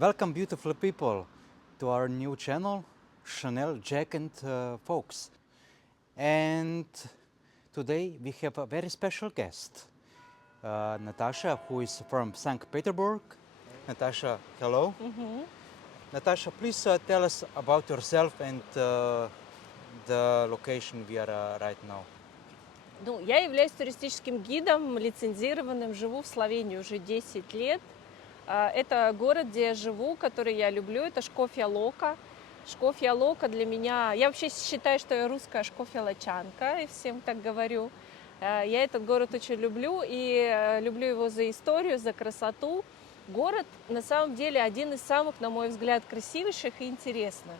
Welcome, beautiful people, to our new channel, Chanel, Jack and Folks. And today we have a very special guest, Natasha, who is from St. Petersburg. Natasha, hello. Natasha, please tell us about yourself and the location we are right now. Ну, я являюсь туристическим гидом, лицензированным, живу в Словении уже 10 лет. Это город, где я живу, который я люблю, это Шкофья-Лока. Шкофья-Лока для меня... Я вообще считаю, что я русская шкофья-лочанка, и всем так говорю. Я этот город очень люблю, и люблю его за историю, за красоту. Город, на самом деле, один из самых, на мой взгляд, красивейших и интересных.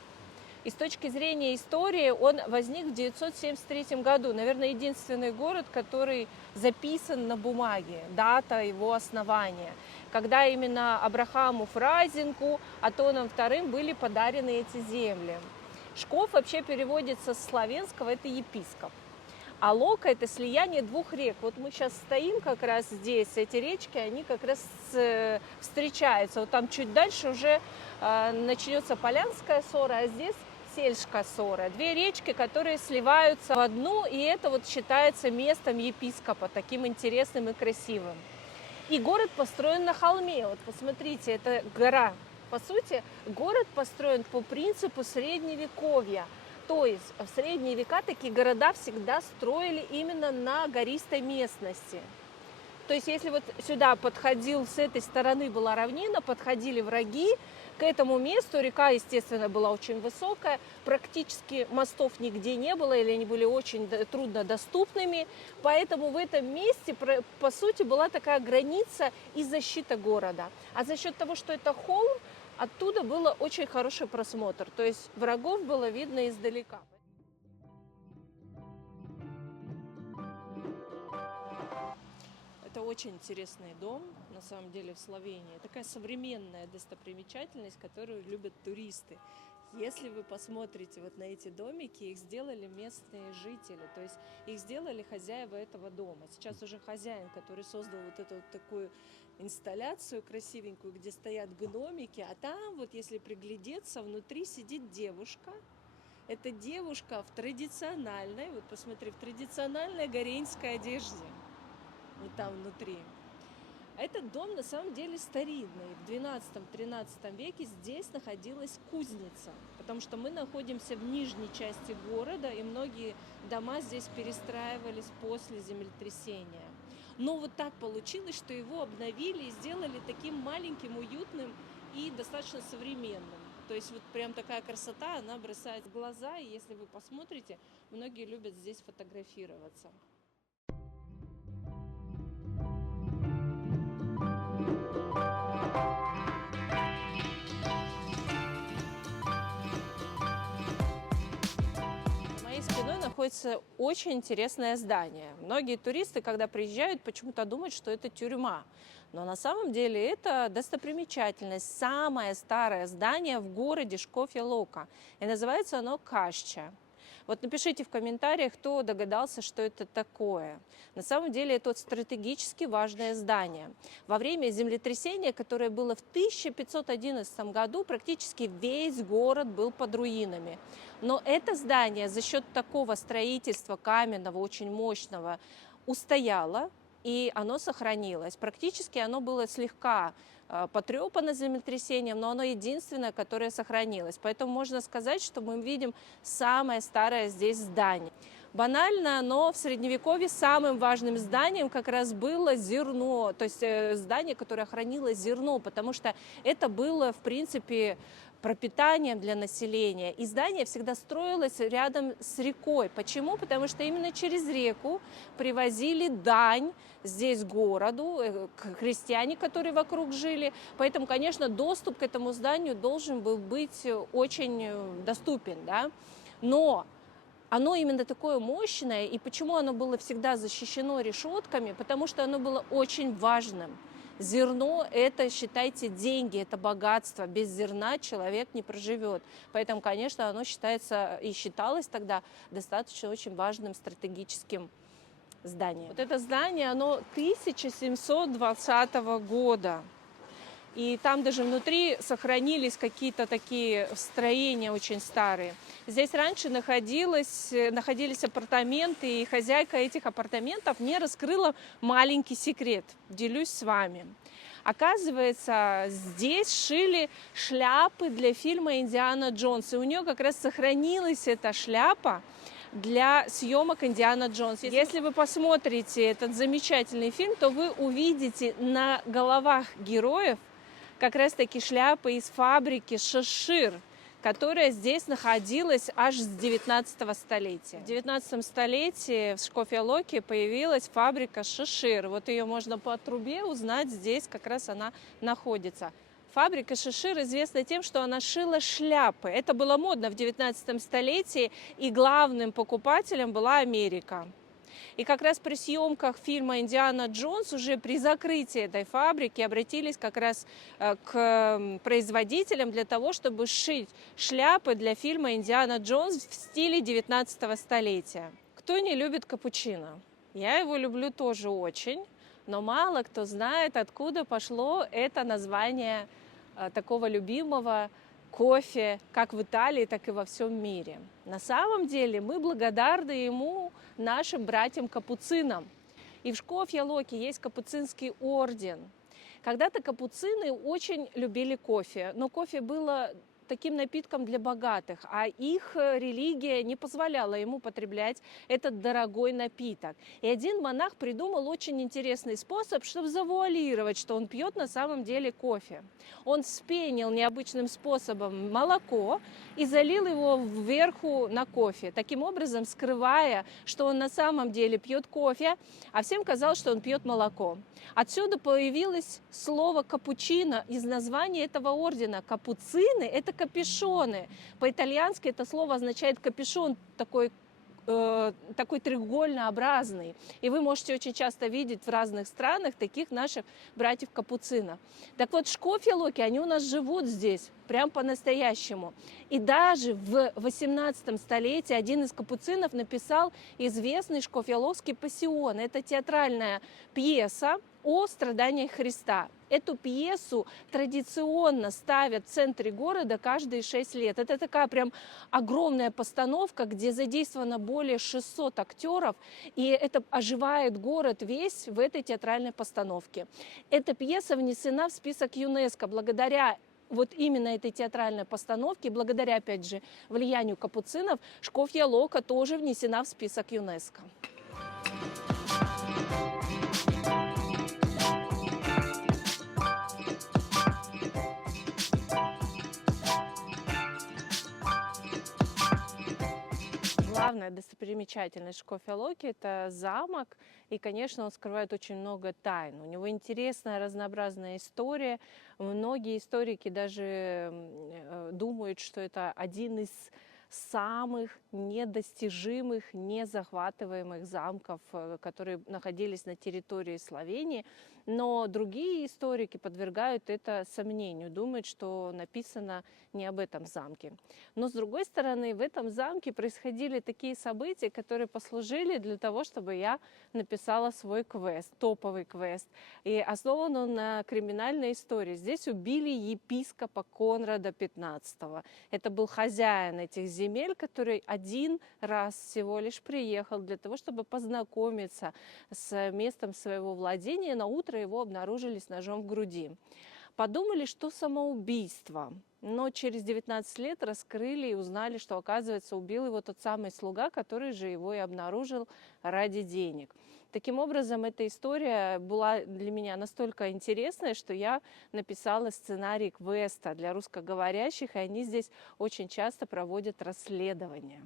И с точки зрения истории он возник в 973 году. Наверное, единственный город, который записан на бумаге, дата его основания. Когда именно Абрахаму Фразинку, Атоном II были подарены эти земли. Шкоф вообще переводится с славянского, это епископ. А Лока – это слияние двух рек. Вот мы сейчас стоим как раз здесь, эти речки, они как раз встречаются. Вот там чуть дальше уже начнется Полянская Сора, а здесь Сельская Сора. Две речки, которые сливаются в одну, и это вот считается местом епископа, таким интересным и красивым. И город построен на холме. Вот посмотрите, это гора. По сути, город построен по принципу средневековья. То есть в средние века такие города всегда строили именно на гористой местности. То есть если вот сюда подходил, с этой стороны была равнина, подходили враги, к этому месту река, естественно, была очень высокая, практически мостов нигде не было, или они были очень труднодоступными. Поэтому в этом месте, по сути, была такая граница и защита города. А за счет того, что это холм, оттуда был очень хороший просмотр. То есть врагов было видно издалека. Это очень интересный дом, на самом деле, в Словении. Такая современная достопримечательность, которую любят туристы. Если вы посмотрите вот на эти домики, их сделали местные жители, то есть их сделали хозяева этого дома. Сейчас уже хозяин, который создал вот эту вот такую инсталляцию красивенькую, где стоят гномики, а там вот, если приглядеться, внутри сидит девушка. Это девушка в традициональной, вот посмотри, в традициональной горенской одежде. Вот там внутри. Этот дом на самом деле старинный. В 12-13 веке здесь находилась кузница, потому что мы находимся в нижней части города, и многие дома здесь перестраивались после землетрясения. Но вот так получилось, что его обновили и сделали таким маленьким, уютным и достаточно современным. То есть вот прям такая красота, она бросает в глаза, и если вы посмотрите, многие любят здесь фотографироваться. Находится очень интересное здание. Многие туристы, когда приезжают, почему-то думают, что это тюрьма. Но на самом деле это достопримечательность, самое старое здание в городе Шкофья-Лока. И называется оно Кашча. Вот напишите в комментариях, кто догадался, что это такое. На самом деле это стратегически важное здание. Во время землетрясения, которое было в 1511 году, практически весь город был под руинами. Но это здание за счет такого строительства каменного, очень мощного, устояло, и оно сохранилось. Практически оно было слегка потрепано землетрясением, но оно единственное, которое сохранилось. Поэтому можно сказать, что мы видим самое старое здесь здание. Банально, но в Средневековье самым важным зданием как раз было зерно, то есть здание, которое хранило зерно, потому что это было, в принципе, пропитанием для населения. И здание всегда строилось рядом с рекой. Почему? Потому что именно через реку привозили дань здесь городу, крестьяне, которые вокруг жили. Поэтому, конечно, доступ к этому зданию должен был быть очень доступен, да? Но оно именно такое мощное, и почему оно было всегда защищено решетками? Потому что оно было очень важным. Зерно – это, считайте, деньги, это богатство. Без зерна человек не проживет. Поэтому, конечно, оно считается и считалось тогда достаточно очень важным стратегическим зданием. Вот это здание, оно 1720 года. И там даже внутри сохранились какие-то такие строения очень старые. Здесь раньше находились апартаменты, и хозяйка этих апартаментов мне раскрыла маленький секрет. Делюсь с вами. Оказывается, здесь шили шляпы для фильма «Индиана Джонс». И у нее как раз сохранилась эта шляпа для съемок «Индиана Джонс». Если вы посмотрите этот замечательный фильм, то вы увидите на головах героев как раз-таки шляпы из фабрики «Шешир», которая здесь находилась аж с 19 столетия. В 19 столетии в Шкофья-Локи появилась фабрика «Шешир». Вот ее можно по трубе узнать, здесь как раз она находится. Фабрика «Шешир» известна тем, что она шила шляпы. Это было модно в 19 столетии, и главным покупателем была Америка. И как раз при съемках фильма «Индиана Джонс» уже при закрытии этой фабрики обратились как раз к производителям для того, чтобы сшить шляпы для фильма «Индиана Джонс» в стиле 19 столетия. Кто не любит капучино? Я его люблю тоже очень, но мало кто знает, откуда пошло это название такого любимого кофе как в Италии, так и во всем мире. На самом деле мы благодарны ему, нашим братьям-капуцинам. И в Шкофья-Локи есть капуцинский орден. Когда-то капуцины очень любили кофе, но кофе было таким напитком для богатых, а их религия не позволяла ему потреблять этот дорогой напиток. И один монах придумал очень интересный способ, чтобы завуалировать, что он пьет на самом деле кофе. Он вспенил необычным способом молоко и залил его вверху на кофе, таким образом скрывая, что он на самом деле пьет кофе, а всем казалось, что он пьет молоко. Отсюда появилось слово «капучино» из названия этого ордена. Капуцины – это капюшоны. По-итальянски это слово означает капюшон, такой треугольнообразный. И вы можете очень часто видеть в разных странах таких наших братьев-капуцинов. Так вот, Шкофья-Локи, они у нас живут здесь, прям по-настоящему. И даже в 18 столетии один из капуцинов написал известный Шкофья-Локский пассион. Это театральная пьеса о страданиях Христа. Эту пьесу традиционно ставят в центре города каждые 6 лет. Это такая прям огромная постановка, где задействовано более 600 актеров, и это оживает город весь в этой театральной постановке. Эта пьеса внесена в список ЮНЕСКО благодаря вот именно этой театральной постановке, благодаря, опять же, влиянию капуцинов, Шкофья-Лока тоже внесена в список ЮНЕСКо. Главная достопримечательность Шкофья-Локи – это замок, и, конечно, он скрывает очень много тайн. У него интересная, разнообразная история. Многие историки даже думают, что это один из самых недостижимых, незахватываемых замков, которые находились на территории Словении. Но другие историки подвергают это сомнению, думают, что написано не об этом замке. Но, с другой стороны, в этом замке происходили такие события, которые послужили для того, чтобы я написала свой квест, топовый квест. И основан он на криминальной истории. Здесь убили епископа Конрада XV. Это был хозяин этих земель, который один раз всего лишь приехал для того, чтобы познакомиться с местом своего владения. На утро его обнаружили с ножом в груди. Подумали, что самоубийство, но через 19 лет раскрыли и узнали, что, оказывается, убил его тот самый слуга, который же его и обнаружил ради денег. Таким образом, эта история была для меня настолько интересная, что я написала сценарий квеста для русскоговорящих, и они здесь очень часто проводят расследования.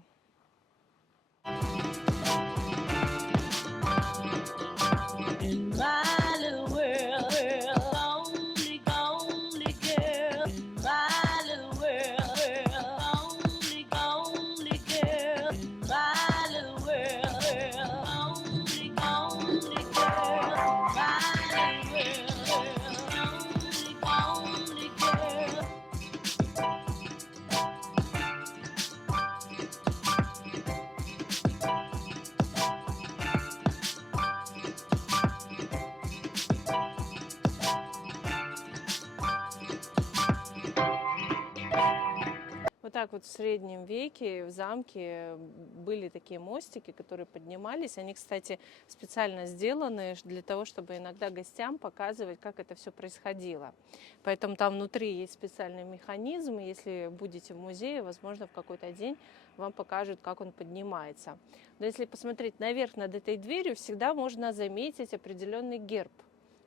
так вот в среднем веке в замке были такие мостики, которые поднимались. Они, кстати, специально сделаны для того, чтобы иногда гостям показывать, как это все происходило. Поэтому там внутри есть специальный механизм. И если будете в музее, возможно, в какой-то день вам покажут, как он поднимается. Но если посмотреть наверх над этой дверью, всегда можно заметить определенный герб.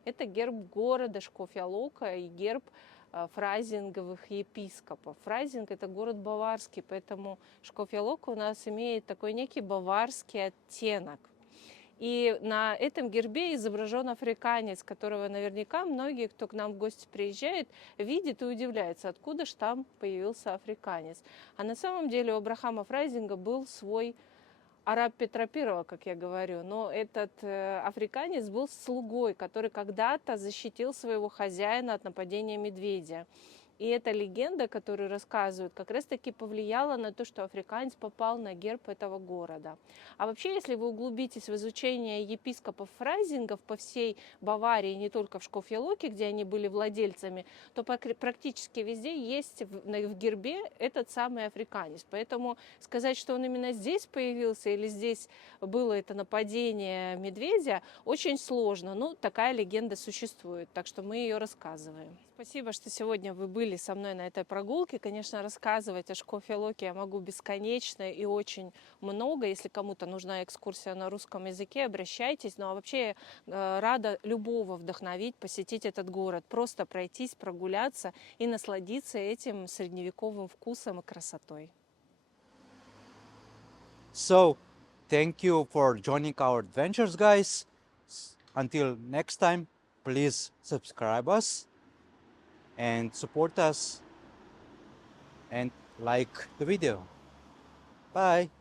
Это герб города Шкофья-Лока и герб фрайзинговых епископов. Фрайзинг – это город баварский, поэтому Шкофья-Лока у нас имеет такой некий баварский оттенок. И на этом гербе изображен африканец, которого наверняка многие, кто к нам в гости приезжает, видит и удивляется, откуда ж там появился африканец. А на самом деле у Абрахама Фрайзинга был свой араб Петра I, как я говорю, но этот африканец был слугой, который когда-то защитил своего хозяина от нападения медведя. И эта легенда, которую рассказывают, как раз-таки повлияла на то, что африканец попал на герб этого города. А вообще, если вы углубитесь в изучение епископов Фрайзингов по всей Баварии, не только в Шкофья-Локе, где они были владельцами, то практически везде есть в гербе этот самый африканец. Поэтому сказать, что он именно здесь появился или здесь было это нападение медведя, очень сложно. Ну, такая легенда существует, так что мы ее рассказываем. Спасибо, что сегодня вы были со мной на этой прогулке. Конечно, рассказывать о Шкофья-Локе я могу бесконечно и очень много. Если кому-то нужна экскурсия на русском языке, обращайтесь. Ну а вообще я рада любого вдохновить, посетить этот город. Просто пройтись, прогуляться и насладиться этим средневековым вкусом и красотой. So, thank you for joining our adventures, guys. Until next time, please subscribe us and support us and like the video. Bye.